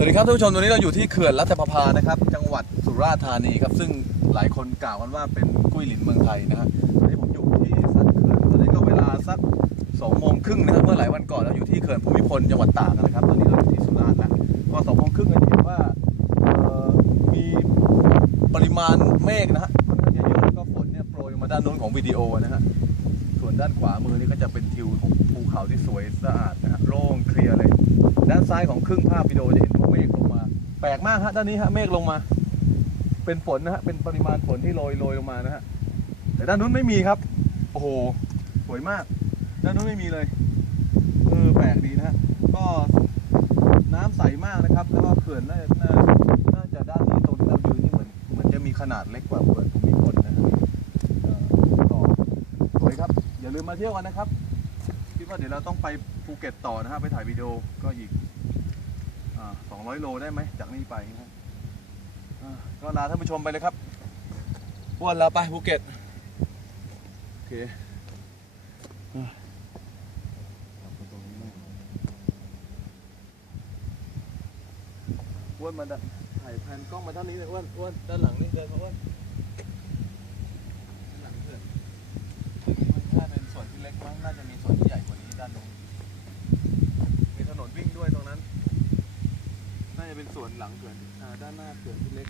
สวัสดีครับท่านผู้ชมตอนนี้เราอยู่ที่เขื่อนรัตประภานะครับ จังหวัดสุราษฎร์ธานีครับ ซึ่งหลายคนกล่าวกันว่าเป็นกุ้ยหลินเมืองไทยนะฮะตอนนี้ผมอยู่ที่สันเขื่อนตอนนี้ก็เวลาสักสองโมงครึ่งนะครับ เมื่อหลายวันก่อนเราอยู่ที่เขื่อนภูมิพลจังหวัดตากนะครับ ตอนนี้เราอยู่ที่สุราษฎร์แล้วก็สองโมงครึ่งเราจะเห็นว่ามีปริมาณเมฆนะฮะค่อนข้างจะเยอะแล้วก็ฝนเนี่ยโปรยมาด้านโน้นของวิดีโอนะฮะส่วนด้านขวามือนี่ก็จะเป็นทิวของภูเขาที่สวยสะอาดนะฮะโล่งเคลียร์เลยด้านซ้ายของครึ่งภาพวิดีโอจะเห็นว่า แปลกมากฮะด้านนี้ฮะเมฆลงมา เป็นฝนนะฮะเป็นปริมาณฝนที่โรยโรยลงมานะฮะแต่ด้านนู้นไม่มีครับ โอ้โหสวยมาก ด้านนู้นไม่มีเลยเออแปลกดีนะฮะก็น้ำใสมากนะครับ แล้วก็เขื่อนน่าจะน่าจะด้านนี้ตรงที่เรายืนนี่เหมือนเหมือนจะมีขนาดเล็กกว่าเขื่อนภูมิพลนะฮะเออก็สวยครับ อย่าลืมมาเที่ยวกันนะครับคิดว่าเดี๋ยวเราต้องไปภูเก็ตต่อนะฮะไปถ่ายวิดีโอก็อีก 200 โลได้ไหมจากนี้ไปนะก็ลาท่านผู้ชมไปเลยครับอ้วนเราไปภูเก็ตโอเคอ้วนมาถ่ายแผนกล้องมาด้านนี้เลยอ้วนอ้วนด้านหลังนี่เดินมาอ้วนด้านหลังเพื่อน ถ้าเป็นส่วนที่เล็กมั้งน่าจะมีส่วนที่ใหญ่กว่านี้ด้านนู้นมีถนนวิ่งด้วยตรงนั้น น่าจะ เป็นส่วนหลังเขื่อนอ่าด้านหน้าเขื่อนที่เล็ก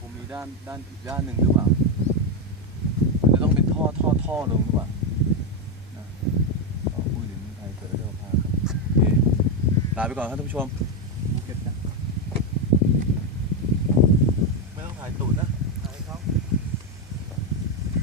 ผมมีด้านด้านอีกด้านหนึ่งหรือเปล่ามันจะต้องเป็นท่อท่อท่อลงหรือเปล่านะต่อพูดถึงไทยเกิดเรื่องพาครับโอเคลาไปก่อนครับท่านผู้ชม